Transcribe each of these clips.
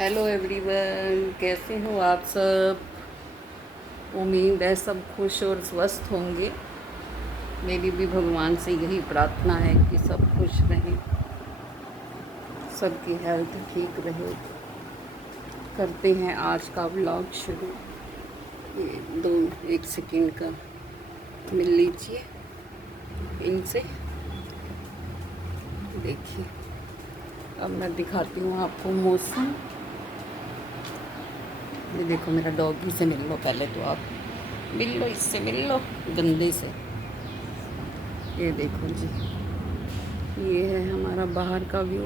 Hello everyone, कैसे हो आप सब। उम्मीद है सब खुश और स्वस्थ होंगे। मेरी भी भगवान से यही प्रार्थना है कि सब खुश रहें, सबकी हेल्थ ठीक रहे। करते हैं आज का व्लॉग शुरू। ये दो एक सेकेंड का मिल लीजिए इनसे। देखिए, अब मैं दिखाती हूँ आपको मौसम। ये देखो, मेरा डॉगी से मिल लो पहले तो आप। मिल लो, इससे मिल लो, गंदे से। ये देखो जी, ये है हमारा बाहर का व्यू।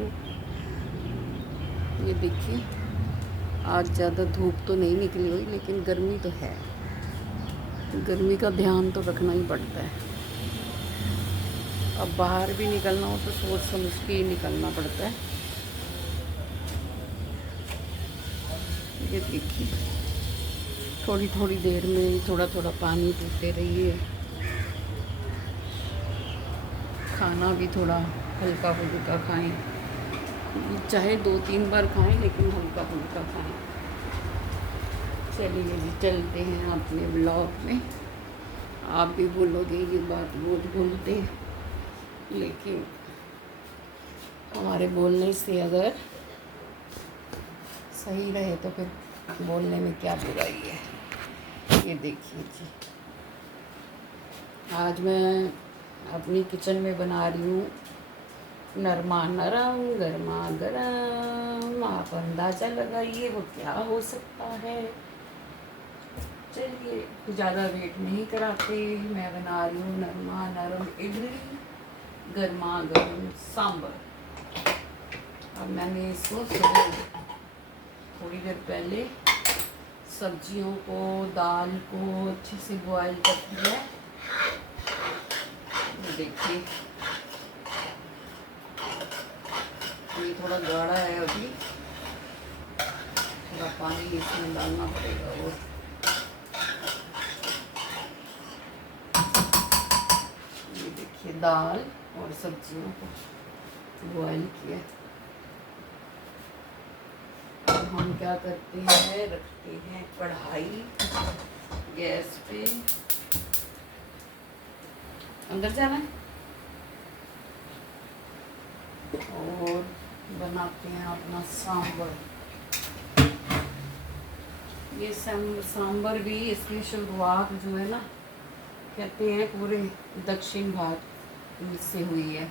ये देखिए, आज ज़्यादा धूप तो नहीं निकली हुई, लेकिन गर्मी तो है। गर्मी का ध्यान तो रखना ही पड़ता है। अब बाहर भी निकलना हो तो सोच समझ के ही निकलना पड़ता है। ये देखिए, थोड़ी थोड़ी देर में थोड़ा थोड़ा पानी पीते रहिए। खाना भी थोड़ा हल्का फुल्का खाएं, चाहे 2-3 बार खाएं, लेकिन हल्का फुल्का खाएं। चलिए जी, चलते हैं अपने ब्लॉग में। आप भी बोलोगे ये बात बहुत बोलते हैं, लेकिन हमारे बोलने से अगर सही रहे तो फिर बोलने में क्या बुराई है। ये देखिए जी, आज मैं अपनी किचन में बना रही हूँ नरमा नरम गर्मा गर्म। आप अंदाज़ा लगाइए वो क्या हो सकता है। चलिए, ज़्यादा वेट नहीं कराते, मैं बना रही हूँ नरमा नरम इडली, गर्मा गर्म सांभर। अब मैंने इसको सुबह थोड़ी देर पहले सब्जियों को, दाल को अच्छे से बॉयल कर दिया है। देखिए, ये थोड़ा गाढ़ा है, अभी थोड़ा पानी इसमें डालना पड़ेगा। और ये देखिए, दाल और सब्जियों को बॉयल किया। अब हम क्या करते हैं, रखते हैं कढ़ाई गैस पे। अंदर जाना है और बनाते हैं अपना सांभर। ये सांभर भी इसकी शुरुआत जो है ना, कहते हैं पूरे दक्षिण भारत से हुई है।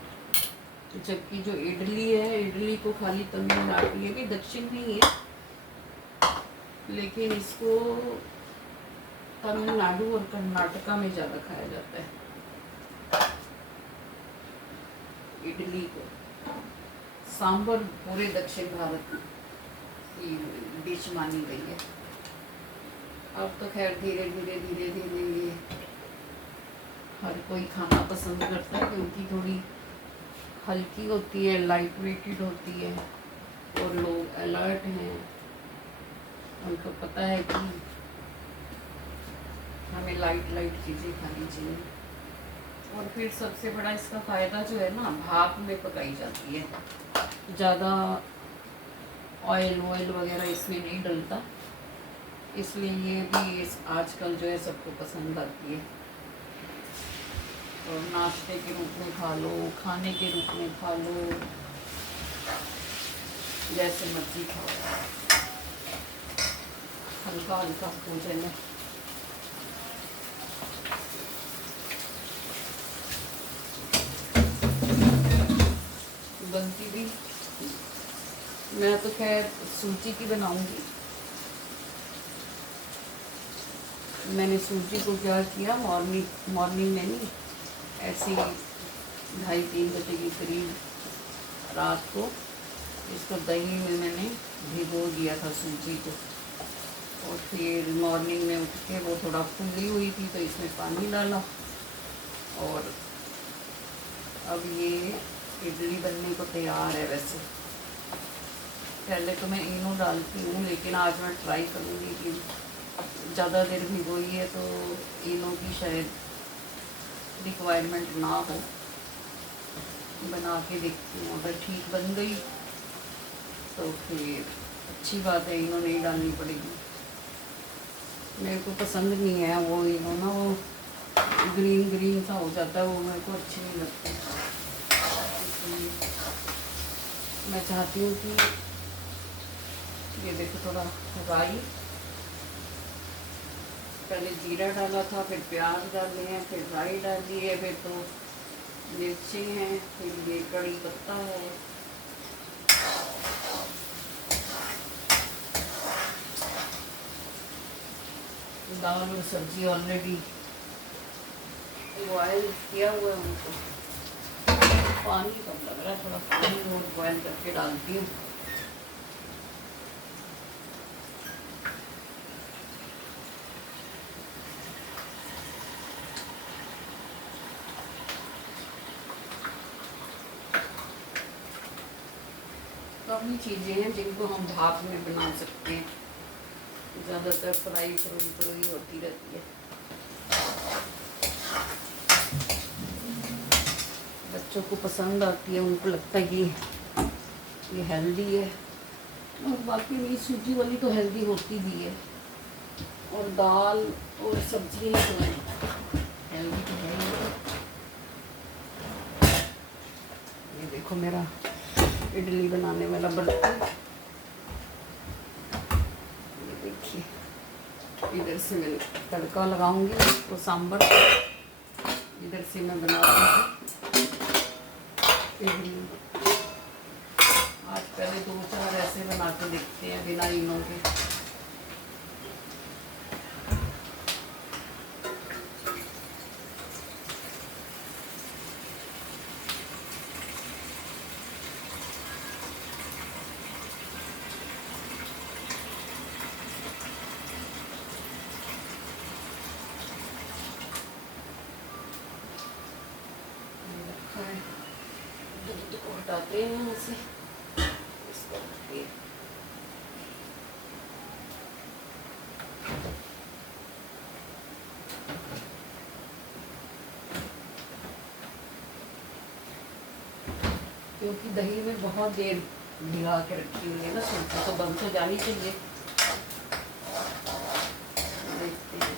जबकि जो इडली है, इडली को खाली तमिलनाडु, ये भी दक्षिण में ही है, लेकिन इसको तमिलनाडु और कर्नाटका में ज़्यादा खाया जाता है इडली को। सांभर पूरे दक्षिण भारत की डिश मानी गई है। अब तो खैर धीरे धीरे धीरे धीरे ये हर कोई खाना पसंद करता है, क्योंकि थोड़ी हल्की होती है, लाइट वेटेड होती है, और लोग अलर्ट हैं। उनको पता है कि हमें लाइट लाइट चीज़ें खानी चाहिए। और फिर सबसे बड़ा इसका फ़ायदा जो है ना, भाप में पकाई जाती है, ज़्यादा ऑयल वगैरह इसमें नहीं डलता, इसलिए ये भी आजकल जो है सबको पसंद आती है। और नाश्ते के रूप में खा लो, खाने के रूप में खा लो, जैसे मर्जी खाओ। हल्का हल्का भोजन है। बनती भी, मैं तो खैर सूजी की बनाऊंगी। मैंने सूजी को क्या किया, मॉर्निंग में नहीं, ऐसे 2:30-3 बजे के करीब रात को इसको दही में मैंने भिगो दिया था सूजी को। और फिर मॉर्निंग में उठ के वो थोड़ा फूली हुई थी तो इसमें पानी डाला, और अब ये इडली बनने को तैयार है। वैसे पहले तो मैं इनो डालती हूँ, लेकिन आज मैं ट्राई करूँगी कि ज़्यादा देर भिगोई है तो इनो की शायद रिक्वायरमेंट ना हो। बना के देखती हूँ, अगर ठीक बन गई तो फिर अच्छी बात है, इन्होंने नहीं डालनी पड़ेगी। मेरे को पसंद नहीं है वो, इन्होंने वो ग्रीन ग्रीन सा हो जाता है, वो मेरे को अच्छी नहीं लगती। मैं चाहती हूँ कि ये देखो थोड़ा राई, पहले जीरा डाला था, फिर प्याज डाले हैं, फिर राई डाली है, फिर तो मिर्ची हैं, फिर ये कड़ी पत्ता है। दाल और सब्जी ऑलरेडी बॉयल किया हुआ है उनको। पानी कम लग रहा है, थोड़ा पानी और बॉयल करके डालती हूँ। काफ़ी चीज़ें हैं जिनको हम भाप में बना सकते हैं, ज़्यादातर फ्राई फ्राई होती रहती है। बच्चों को पसंद आती है, उनको लगता है कि ये हेल्दी है, और बाकी मेरी सूजी वाली तो हेल्दी होती भी है, और दाल और सब्जियाँ तो हेल्दी तो है ही। ये देखो मेरा इडली बनाने वाला बर्तन, ये देखिए, इधर से मैं तड़का लगाऊंगी तो सांभर, इधर से मैं बना दूँगी इडली। आज पहले 2-4 ऐसे बना के देखते हैं बिना इनों के। दूध को हटाते हैं यहाँ से, इसको हटाइए। क्योंकि दही में बहुत देर भिगा के रखी हुई है ना सूजी, तो बन तो जानी चाहिए। देखते हैं,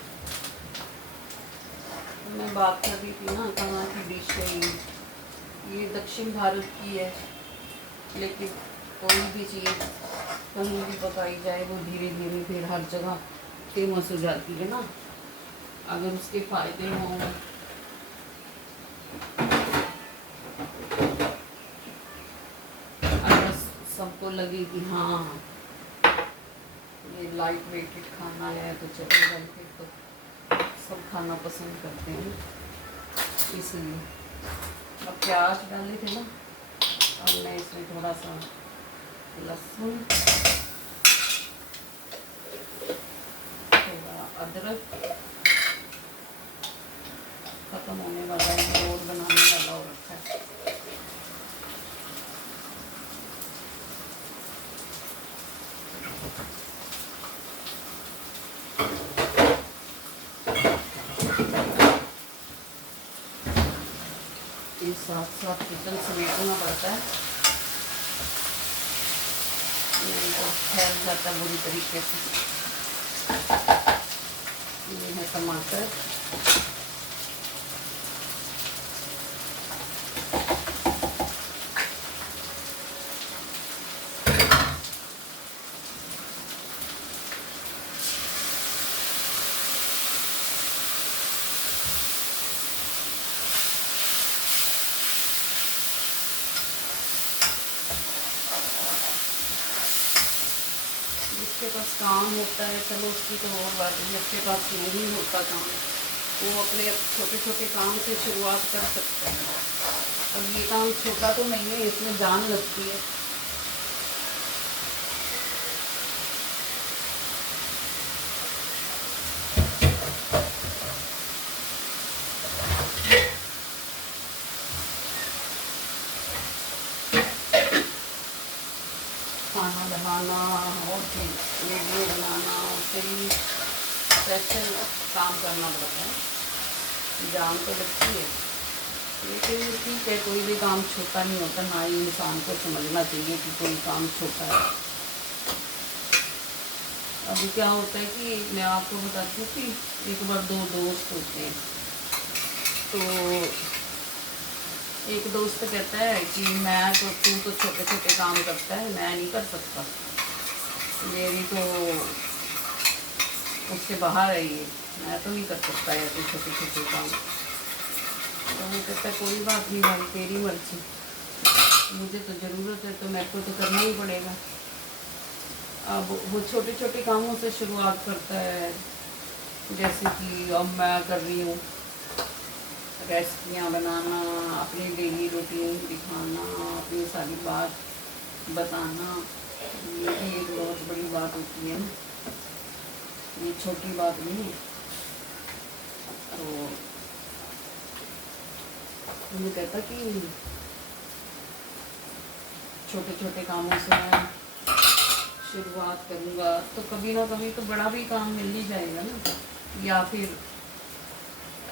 मैं बात कर रही थी ना कहाँ की डिश है ये दक्षिण भारत की है, लेकिन कोई भी चीज़ कहीं भी पकाई जाए वो धीरे धीरे फिर हर जगह फेमस हो जाती है ना, अगर उसके फायदे हों। अगर सबको लगे कि हाँ ये लाइट वेटेड खाना है तो चलेगा, फिर तो सब खाना पसंद करते हैं, इसलिए। अब प्याज डाले थे ना, अब मैं इसमें थोड़ा सा लहसुन, थोड़ा अदरक, ख़त्म होने वाला है, और बनाने वाला हो रखा है। ये साथ साथ किचन समेटना पड़ता है, नहीं तो फैल जाता है बुरी तरीके से। ये है टमाटर, जिसके पास काम होता है चलो उसकी तो और बात है, जिसके पास नहीं होता काम वो अपने छोटे छोटे काम से शुरुआत कर सकते हैं। अब ये काम छोटा तो नहीं है, इसमें जान लगती है। खाना बनाना और फिर वीडियो बनाना और फिर स्पेशल काम करना पड़ता है, जान तो लगती है, लेकिन ठीक है, कोई भी काम छोटा नहीं होता, ना ही इंसान को समझना चाहिए कि कोई काम छोटा है। अभी क्या होता है कि मैं आपको बताती हूँ कि एक बार दो दोस्त होते हैं, तो एक दोस्त कहता है कि मैं तो तू तो छोटे छोटे काम करता है, मैं नहीं कर सकता, मेरी तो उससे बाहर है ये, मैं तो नहीं कर सकता ऐसे छोटे छोटे काम। तो वो कहता है कोई बात नहीं भाई, तेरी मर्जी, मुझे तो ज़रूरत है तो मेरे को तो करना ही पड़ेगा। अब वो छोटे छोटे कामों से शुरुआत करता है, जैसे कि अब मैं कर रही हूँ रेसिपियाँ बनाना, अपनी डेली रूटीन दिखाना, अपनी सारी बात बताना। ये भी एक बहुत बड़ी बात होती है ना, ये छोटी बात नहीं है। तो मुझे कहता कि छोटे छोटे कामों से मैं शुरुआत करूँगा तो कभी ना कभी तो बड़ा भी काम मिल ही जाएगा ना। या फिर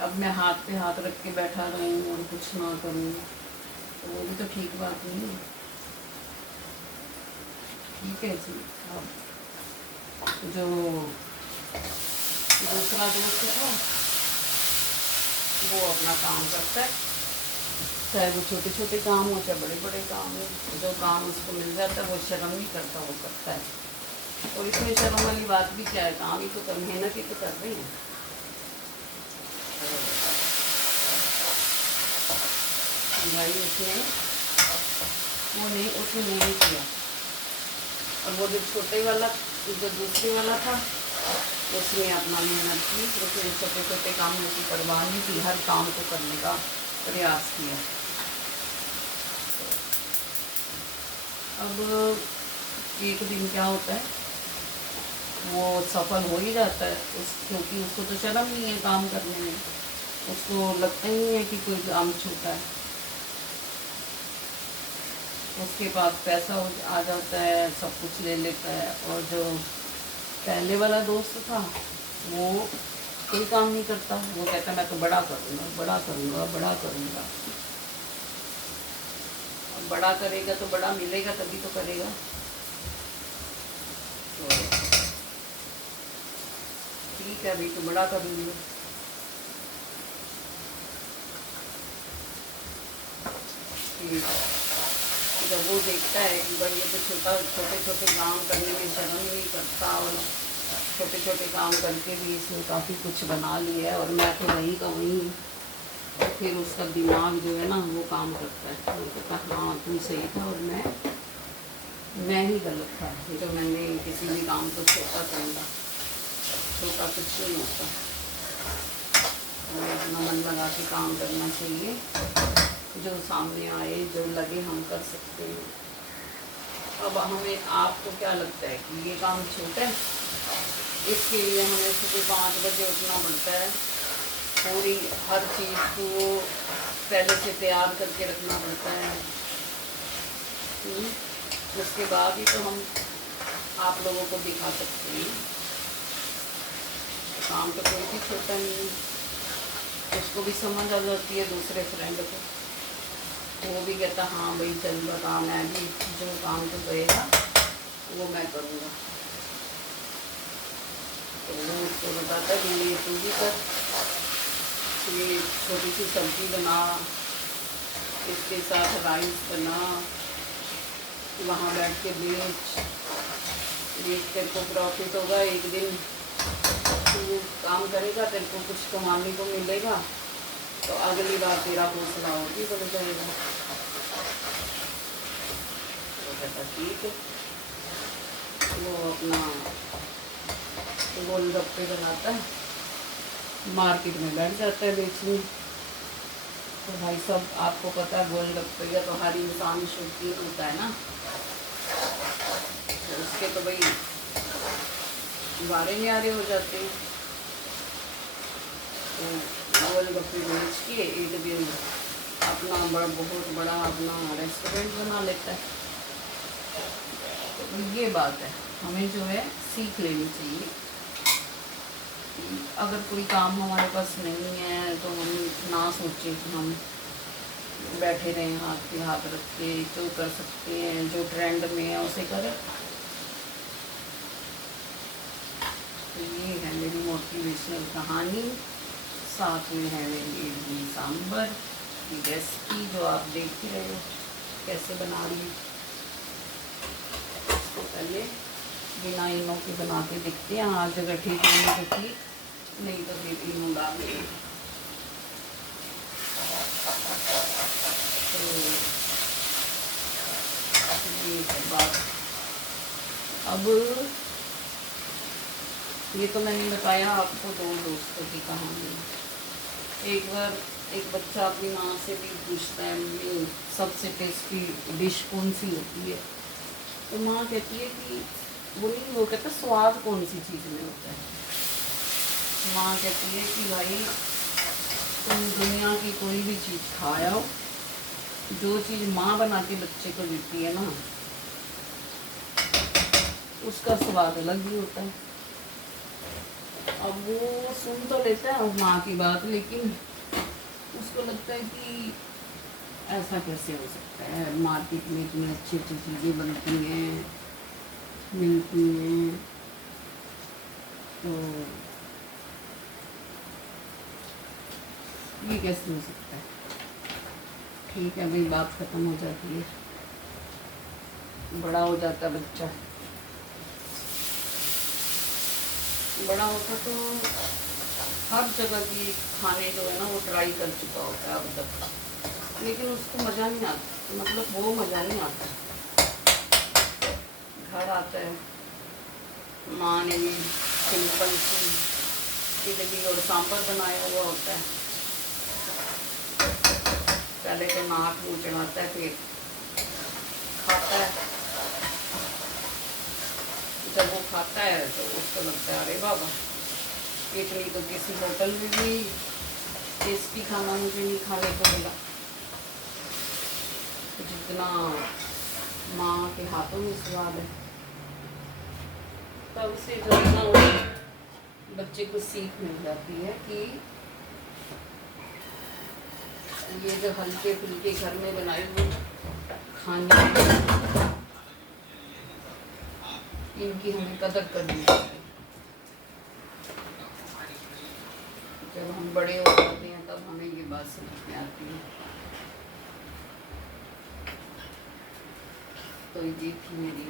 अब मैं हाथ पे हाथ रख के बैठा रहूँ और कुछ ना करूँ, तो वो भी तो ठीक बात नहीं है। ठीक है जी। अब जो दूसरा दोस्त था वो अपना काम करता है, चाहे वो छोटे छोटे काम हो चाहे बड़े बड़े काम हो, जो काम उसको मिल जाता है वो शर्म नहीं करता, वो करता है। और इसमें शर्म वाली बात भी क्या है, काम ही तो कर, मेहनत ही तो कर रहे हैं। भाई उसने नहीं किया। और वो जो छोटे वाला, जो दूसरे वाला था, उसने अपना मेहनत की, उसने छोटे छोटे कामों की परवाह नहीं की, हर काम को करने का प्रयास किया। अब एक दिन क्या होता है, वो सफल हो ही जाता है क्योंकि उसको तो शर्म नहीं है काम करने में, उसको लगता ही नहीं है कि कोई काम छूटा है। उसके पास पैसा आ जाता है, सब कुछ ले लेता है। और जो पहले वाला दोस्त था वो कोई काम नहीं करता, वो कहता मैं तो बड़ा करूँगा, बड़ा करूँगा, बड़ा करूँगा। और बड़ा करेगा तो बड़ा मिलेगा तभी तो करेगा। तो ठीक है अभी तो बड़ा करूँगी। जब वो देखता है कि भाई ये तो छोटे छोटे काम करने में शर्म नहीं करता, और छोटे छोटे काम करके भी इसने काफ़ी कुछ बना लिया है, और मैं तो वहीं का वहीं, और फिर उसका दिमाग जो है ना वो काम करता है। वो कहता हाँ तू सही था और मैं ही गलत था जो मैंने किसी भी काम को छोटा समझा। छोटा कुछ नहीं होता, हमें अपना मन लगा के काम करना चाहिए, जो सामने आए, जो लगे हम कर सकते हैं। अब हमें, आपको क्या लगता है कि ये काम छोटा है? इसके लिए हमें सुबह 5 बजे उठना पड़ता है, पूरी हर चीज़ को पहले से तैयार करके रखना पड़ता है। उसके बाद ही तो हम आप लोगों को दिखा सकते हैं। काम तो कोई भी छोटा नहीं, उसको भी समझ आ जाती है दूसरे फ्रेंड को, वो भी कहता हाँ भाई चल बता, मैं भी जो काम तो करेगा वो मैं करूँगा। तो वो उसको बताता है कि ये तू भी कर, ये छोटी सी सब्ज़ी बना, इसके साथ राइस बना, वहाँ बैठ के बेच तेरे को प्रॉफिट होगा। एक दिन तू काम करेगा, तेरे को कुछ कमाने को मिलेगा, तो अगली बार तेरा हौसला और भी बढ़ जाएगा। तो कहता ठीक है। वो अपना गोलगप्पे बनाता है, मार्केट में बैठ जाता है बेचने। तो भाई सब आपको पता है गोलगप्पे का तो हर इंसान शौकीन होता है ना, तो उसके तो भाई बारे न्यारे हो जाते हैं। तो गोलगप्पे बेच के एक दिन अपना बहुत बड़ा अपना रेस्टोरेंट बना लेता है। तो ये बात है, हमें जो है सीख लेनी चाहिए। अगर कोई काम हमारे पास नहीं है तो हम ना सोचें कि हम बैठे रहें हाथ पे हाथ रख के, जो कर सकते हैं, जो ट्रेंड में है उसे करें। तो ये है मेरी मोटिवेशनल कहानी, साथ में है मेरी इडली सांभर की रेसिपी जो आप देख ही रहे हो कैसे बना रही हूँ। इसको पहले बिना इनों के बना के देखते हैं, आज अगर ठीक नहीं तो ठीक, नहीं तो फिर इनों डाल देंगे। तो ये है बात। अब ये तो मैंने बताया आपको दो दोस्तों की कहानी। एक बार एक बच्चा अपनी माँ से भी पूछता है मम्मी सबसे टेस्टी डिश कौन सी होती है, तो माँ कहती है कि वो कहता है स्वाद कौन सी चीज़ में होता है। माँ कहती है कि भाई तुम दुनिया की कोई भी चीज़ खाओ, जो चीज़ माँ बना के बच्चे को देती है ना, उसका स्वाद अलग ही होता है। अब वो सुन तो लेता है माँ की बात, लेकिन उसको लगता है कि ऐसा कैसे हो सकता है, मार्केट में इतनी अच्छी अच्छी चीज़ें बनती हैं, मिलती हैं, तो ये कैसे हो सकता है। ठीक है भाई, बात ख़त्म हो जाती है, बड़ा हो जाता है बच्चा, बड़ा होता तो हर जगह की खाने जो है ना वो ट्राई कर चुका होता है अब तक, लेकिन उसको मज़ा नहीं आता, मतलब वो मज़ा नहीं आता। घर आता है, माँ ने भी सिंपल सी इडली और सांभर बनाया हुआ होता है, पहले तो नाक मुँह चढ़ाता है, फिर खाता है। जब वो खाता है तो उसको लगता है अरे बाबा इडली तो किसी होटल में भी टेस्टी खाना मुझे नहीं खाने को मिला, जितना माँ के हाथों में स्वाद है। तब से जो है ना वो बच्चे को सीख मिल जाती है कि ये जो हल्के फुल्के घर में बनाए हुए खाने, इनकी हमें कदर करनी चाहिए। जब हम बड़े हो जाते हैं तब हमें ये बात समझ में आती है। तो ये थी मेरी,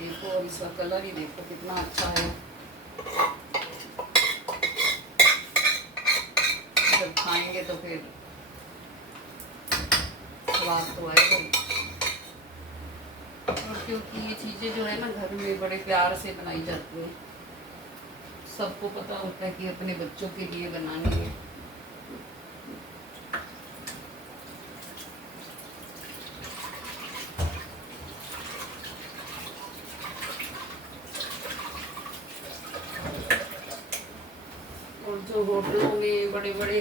देखो और इसका कलर ही देखो कितना अच्छा है। जब खाएंगे तो फिर स्वाद तो आएगा ही। और क्योंकि ये चीज़ें जो है ना घर में बड़े प्यार से बनाई जाती हैं, सबको पता होता है कि अपने बच्चों के लिए बनानी है। और जो होटलों में बड़े बड़े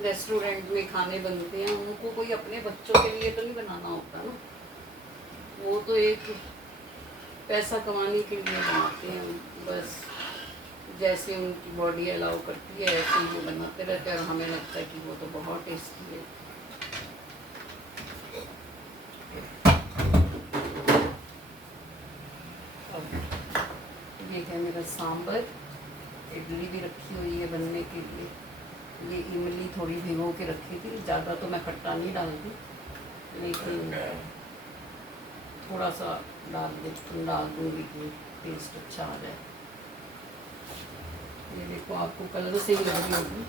रेस्टोरेंट में खाने बनते हैं, उनको कोई अपने बच्चों के लिए तो नहीं बनाना होता ना, वो तो एक पैसा कमाने के लिए बनाते हैं बस। जैसे उनकी बॉडी अलाउ करती है ऐसे ही वो बनाते रहते हैं, और हमें लगता है कि वो तो बहुत टेस्टी है। अब ये है मेरा सांभर, इडली भी रखी हुई है बनने के लिए। ये इमली थोड़ी भिगो के रखी थी, ज़्यादा तो मैं खट्टा नहीं डालती, लेकिन थोड़ा सा डाल दूँगी कि टेस्ट अच्छा आ जाए। ये देखो आपको कलर से ही लग रही होगी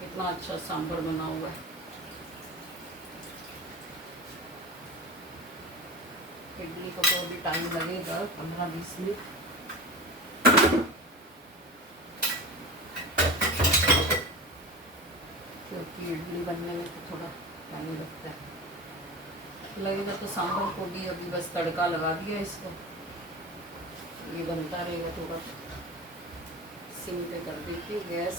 कितना अच्छा सांभर बना हुआ है। इडली को तो अभी टाइम लगेगा 15-20 मिनट, क्योंकि इडली बनने में तो थोड़ा टाइम लगता है। लगेगा तो सांभर को भी अभी बस तड़का लगा दिया इसको, ये बनता रहेगा। थोड़ा सिम पे कर देती गैस।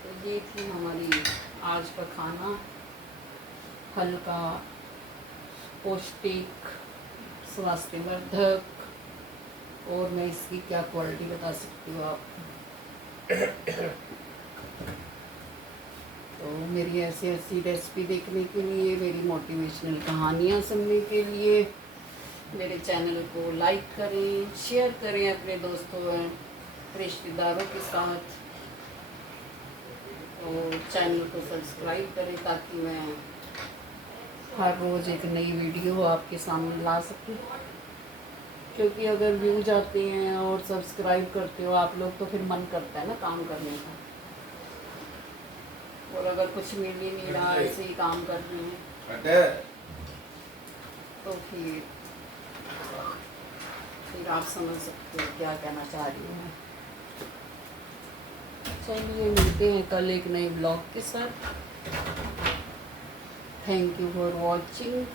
तो ये थी हमारी आज का खाना, हल्का, पौष्टिक, स्वास्थ्यवर्धक, और मैं इसकी क्या क्वालिटी बता सकती हूँ आप। तो मेरी ऐसी ऐसी रेसिपी देखने के लिए, मेरी मोटिवेशनल कहानियाँ सुनने के लिए मेरे चैनल को लाइक करें, शेयर करें अपने दोस्तों और रिश्तेदारों के साथ, और चैनल को सब्सक्राइब करें ताकि मैं हर रोज़ एक नई वीडियो आपके सामने ला सकूं। क्योंकि अगर व्यूज आते हैं और सब्सक्राइब करते हो आप लोग तो फिर मन करता है ना काम करने का, और अगर कुछ मिल ही नहीं रहा, ऐसे ही काम कर रहे हैं तो फिर आप समझ सकते हो क्या कहना चाह रही हूँ मैं। चलिए मिलते हैं कल एक नए ब्लॉग के साथ। Thank you for watching.